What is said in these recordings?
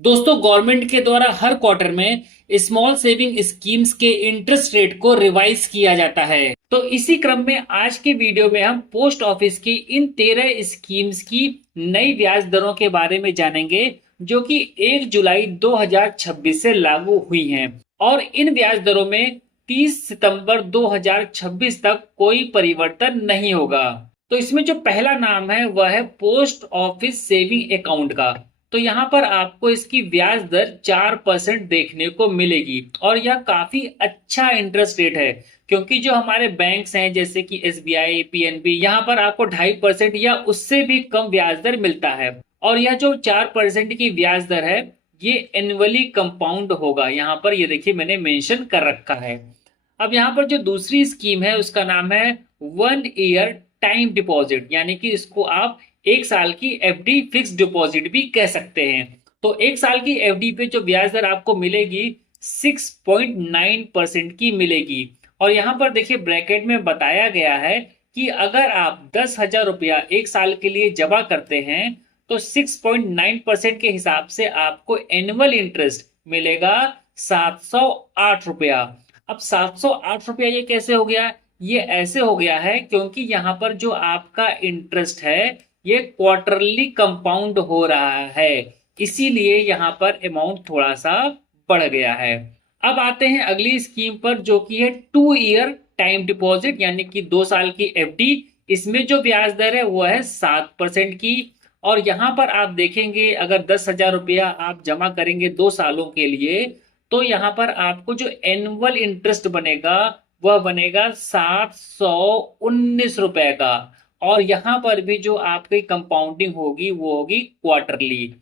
दोस्तों, गवर्नमेंट के द्वारा हर क्वार्टर में स्मॉल सेविंग स्कीम्स के इंटरेस्ट रेट को रिवाइज किया जाता है। तो इसी क्रम में आज के वीडियो में हम पोस्ट ऑफिस की इन 13 स्कीम्स की नई ब्याज दरों के बारे में जानेंगे, जो कि 1 जुलाई 2026 से लागू हुई हैं। और इन ब्याज दरों में 30 सितंबर 2026 तक कोई परिवर्तन नहीं होगा। तो इसमें जो पहला नाम है वह है पोस्ट ऑफिस सेविंग अकाउंट का। तो यहाँ पर आपको इसकी ब्याज दर 4% देखने को मिलेगी और यह काफी अच्छा इंटरेस्ट रेट है, क्योंकि जो हमारे बैंक्स हैं जैसे कि एसबीआई, पीएनबी, यहाँ पर आपको 2.5% या उससे भी कम ब्याज दर मिलता है। और यह जो 4% की ब्याज दर है ये एनुअली कंपाउंड होगा। यहाँ पर ये देखिए मैंने मेंशन कर रखा है। अब यहाँ पर जो दूसरी स्कीम है उसका नाम है 1 ईयर टाइम डिपॉजिट, यानी कि इसको आप 1 साल की एफडी फिक्स डिपॉजिट भी कह सकते हैं। तो 1 साल की एफडी पे जो ब्याज दर आपको मिलेगी 6.9% की मिलेगी। और यहाँ पर देखिए ब्रैकेट में बताया गया है कि अगर आप 10,000 रुपया 1 साल के लिए जमा करते हैं तो 6.9% के हिसाब से आपको एनुअल इंटरेस्ट मिलेगा 708 रुपया। अब 708 रुपया ये कैसे हो गया? ये ऐसे हो गया है क्योंकि यहाँ पर जो आपका इंटरेस्ट है ये क्वार्टरली कंपाउंड हो रहा है, इसीलिए यहाँ पर अमाउंट थोड़ा सा बढ़ गया है। अब आते हैं अगली स्कीम पर, जो कि है 2 ईयर टाइम डिपॉजिट, यानी कि 2 साल की एफडी। इसमें जो ब्याज दर है वो है 7% की। और यहाँ पर आप देखेंगे अगर 10,000 रुपया आप जमा करेंगे 2 सालों के लिए तो यहाँ पर आपको जो एनुअल इंटरेस्ट बनेगा वह बनेगा 719 रुपए का। और यहाँ पर भी जो आपकी कंपाउंडिंग होगी वो होगी क्वार्टरली।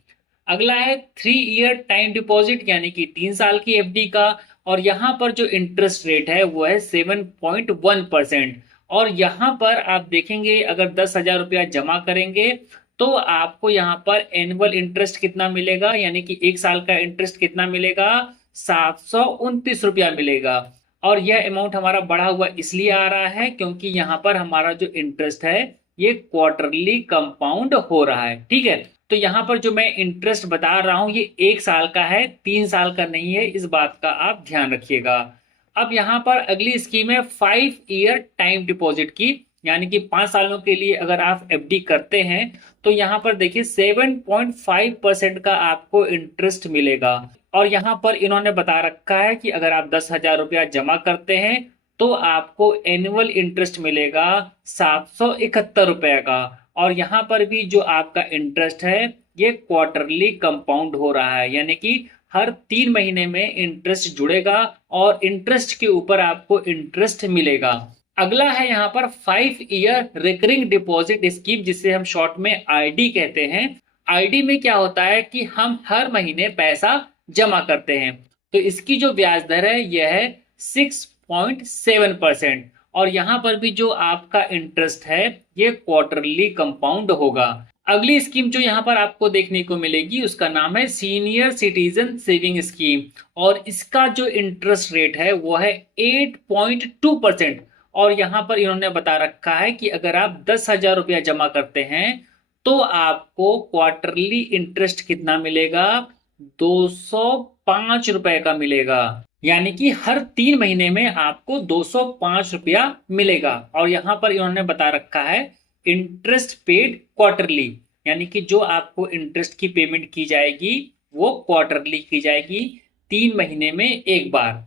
अगला है 3 ईयर टाइम डिपॉजिट, यानी कि 3 साल की एफडी का। और यहाँ पर जो इंटरेस्ट रेट है वो है 7.1%। और यहाँ पर आप देखेंगे अगर 10,000 रुपया जमा करेंगे तो आपको यहाँ पर एनुअल इंटरेस्ट कितना मिलेगा, यानी कि 1 साल का इंटरेस्ट कितना मिलेगा? 729 रुपया मिलेगा। और यह अमाउंट हमारा बढ़ा हुआ इसलिए आ रहा है क्योंकि यहाँ पर हमारा जो इंटरेस्ट है ये क्वार्टरली कंपाउंड हो रहा है। ठीक है, तो यहाँ पर जो मैं इंटरेस्ट बता रहा हूँ ये 1 साल का है, 3 साल का नहीं है, इस बात का आप ध्यान रखिएगा। अब यहाँ पर अगली स्कीम है 5 ईयर टाइम डिपॉजिट की, यानी कि 5 सालों के लिए अगर आप एफडी करते हैं तो यहाँ पर देखिए 7.5% का आपको इंटरेस्ट मिलेगा। और यहाँ पर इन्होंने बता रखा है कि अगर आप 10,000 रुपया जमा करते हैं तो आपको एनुअल इंटरेस्ट मिलेगा 771 रुपए का। और यहाँ पर भी जो आपका इंटरेस्ट है ये क्वार्टरली कंपाउंड हो रहा है, यानी कि हर 3 महीने में इंटरेस्ट जुड़ेगा और इंटरेस्ट के ऊपर आपको इंटरेस्ट मिलेगा। अगला है यहाँ पर 5 ईयर रिकरिंग डिपॉजिट स्कीम, जिसे हम शॉर्ट में आईडी कहते हैं। आईडी में क्या होता है कि हम हर महीने पैसा जमा करते हैं, तो इसकी जो ब्याज दर है यह है 6.7%। और यहाँ पर भी जो आपका इंटरेस्ट है ये क्वार्टरली कंपाउंड होगा। अगली स्कीम जो यहाँ पर आपको देखने को मिलेगी उसका नाम है सीनियर सिटीजन सेविंग स्कीम। और इसका जो इंटरेस्ट रेट है वो है 8.2%। और यहाँ पर इन्होंने बता रखा है कि अगर आप 10,000 रुपया जमा करते हैं तो आपको क्वार्टरली इंटरेस्ट कितना मिलेगा? 205 रुपए का मिलेगा, यानी कि हर 3 महीने में आपको 205 रुपया मिलेगा। और यहाँ पर इन्होंने बता रखा है इंटरेस्ट पेड क्वार्टरली, यानी कि जो आपको इंटरेस्ट की पेमेंट की जाएगी वो क्वार्टरली की जाएगी, 3 महीने में एक बार।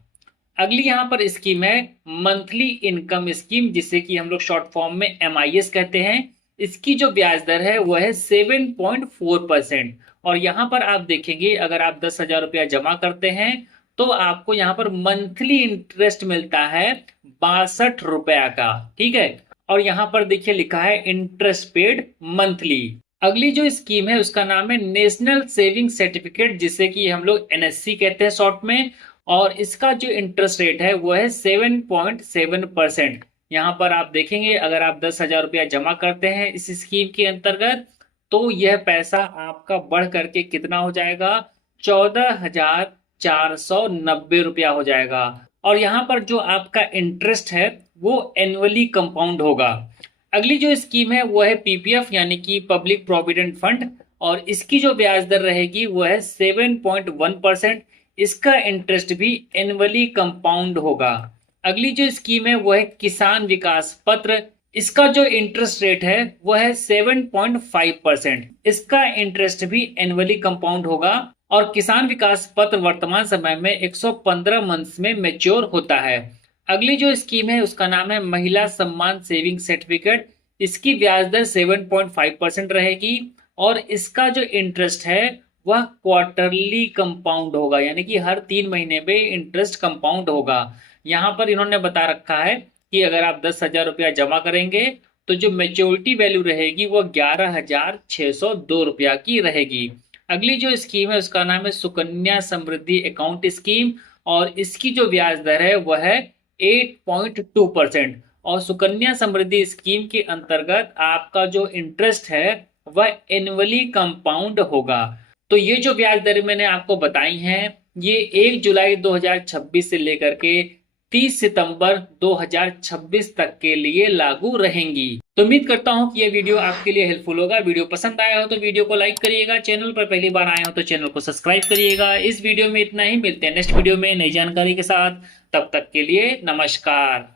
अगली यहाँ पर स्कीम है मंथली इनकम स्कीम, जिसे कि हम लोग शॉर्ट फॉर्म में MIS कहते हैं। इसकी जो ब्याज दर है वो है 7.4%। और यहाँ पर आप देखेंगे अगर आप 10,000 रुपया जमा करते हैं तो आपको यहाँ पर मंथली इंटरेस्ट मिलता है 62 रुपया का। ठीक है, और यहाँ पर देखिए लिखा है इंटरेस्ट पेड मंथली। अगली जो स्कीम है उसका नाम है नेशनल सेविंग सर्टिफिकेट, जिसे कि हम लोग NSC कहते हैं शॉर्ट में। और इसका जो इंटरेस्ट रेट है वो है 7.7%। यहाँ पर आप देखेंगे अगर आप 10,000 रुपया जमा करते हैं इस स्कीम के अंतर्गत तो यह पैसा आपका बढ़ करके कितना हो जाएगा? 14,490 रुपया हो जाएगा। और यहाँ पर जो आपका इंटरेस्ट है वो एनुअली कंपाउंड होगा। अगली जो स्कीम है वो है PPF, यानी कि पब्लिक प्रोविडेंट फंड। और इसकी जो ब्याज दर रहेगी वो है 7.1%। इसका इंटरेस्ट भी एनुअली कंपाउंड होगा। अगली जो स्कीम है वो है किसान विकास पत्र। इसका जो इंटरेस्ट रेट है वो है 7.5%। इसका इंटरेस्ट भी एनुअली कंपाउंड होगा और किसान विकास पत्र वर्तमान समय में 115 मंथ्स में मैच्योर होता है। अगली जो स्कीम है उसका नाम है महिला सम्मान सेविंग सर्टिफिकेट। इसकी ब्याज दर 7.5% रहेगी और इसका जो इंटरेस्ट है वह क्वार्टरली कंपाउंड होगा, यानी कि हर 3 महीने पे इंटरेस्ट कंपाउंड होगा। यहाँ पर इन्होंने बता रखा है कि अगर आप 10,000 रुपया जमा करेंगे तो जो मेच्योरिटी वैल्यू रहेगी वो 11,602 रुपया की रहेगी। अगली जो स्कीम है उसका नाम है सुकन्या समृद्धि अकाउंट स्कीम और इसकी जो ब्याज दर है वह है 8.2%। और सुकन्या समृद्धि स्कीम के अंतर्गत आपका जो इंटरेस्ट है वह एनुअली कंपाउंड होगा। तो ये जो ब्याज दर मैंने आपको बताई हैं ये 1 जुलाई 2026 से लेकर के 30 सितंबर 2026 तक के लिए लागू रहेंगी। तो उम्मीद करता हूं कि यह वीडियो आपके लिए हेल्पफुल होगा। वीडियो पसंद आया हो तो वीडियो को लाइक करिएगा, चैनल पर पहली बार आए हो तो चैनल को सब्सक्राइब करिएगा। इस वीडियो में इतना ही, मिलते हैं नेक्स्ट वीडियो में नई जानकारी के साथ। तब तक के लिए नमस्कार।